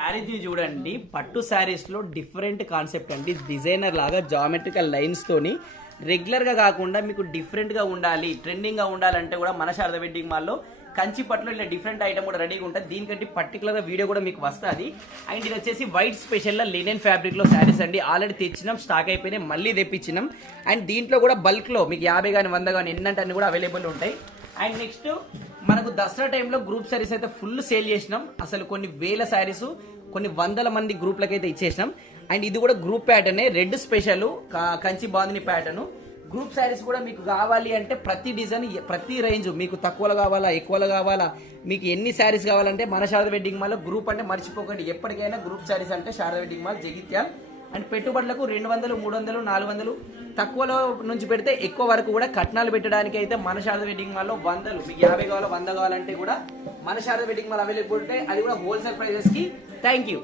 శారీస్ చూడండి, పట్టు శారీస్ లో డిఫరెంట్ కాన్సెప్ట్ అండి. డిజైనర్ లాగా జామెట్రికల్ లైన్స్ తోని రెగ్యులర్ గా కాకుండా మీకు డిఫరెంట్ గా ఉండాలి, ట్రెండింగ్ గా ఉండాలంటే కూడా మన శారద వెడ్డింగ్ మాల్లో కంచి పట్టులో ఇలా డిఫరెంట్ ఐటమ్ కూడా రెడీగా ఉంటుంది. దీనికంటే పర్టికులర్ గా వీడియో కూడా మీకు వస్తుంది. అండ్ ఇది వచ్చేసి వైట్ స్పెషల్ లో లినెన్ ఫ్యాబ్రిక్ లో శారీస్ అండి. ఆల్రెడీ తెచ్చినాం, స్టాక్ అయిపోయినాయి, మళ్ళీ తెప్పించినాం. అండ్ దీంట్లో కూడా బల్క్ లో మీకు 50 కానీ 100 కానీ ఎన్నంటే అన్ని కూడా అవైలబుల్ ఉంటాయి. అండ్ నెక్స్ట్ మనకు దసరా టైంలో గ్రూప్ శారీస్ అయితే ఫుల్ సేల్ చేసినాం. అసలు కొన్ని వేల శారీస్, కొన్ని వందల మంది గ్రూప్లకి అయితే ఇచ్చేసినాం. అండ్ ఇది కూడా గ్రూప్ ప్యాటర్నే, red special Kanchi Bandhani pattern. Group sarees కూడా మీకు కావాలి అంటే ప్రతి డిజైన్, ప్రతి రేంజ్ మీకు తక్కువలో కావాలా, ఎక్కువలో కావాలా, మీకు ఎన్ని శారీస్ కావాలంటే మన శారద వెడ్డింగ్ మాల్ గ్రూప్ అంటే మర్చిపోకండి. ఎప్పటికైనా గ్రూప్ శారీస్ అంటే Sharada wedding mall Jagtial. And పెట్టుబడులకు 200, 300, 400 తక్కువలో నుంచి పెడితే ఎక్కువ వరకు కూడా కట్నాలు పెట్టడానికి అయితే మన శారద వెడ్డింగ్ మాల్లో 100, మీకు 50 కావాలా, 100 కావాలంటే కూడా మన శారద వెడ్డింగ్ మాల్ అవైలబుల్ ఉంటాయి. అది కూడా హోల్సేల్ ప్రైజెస్ కి. Thank you.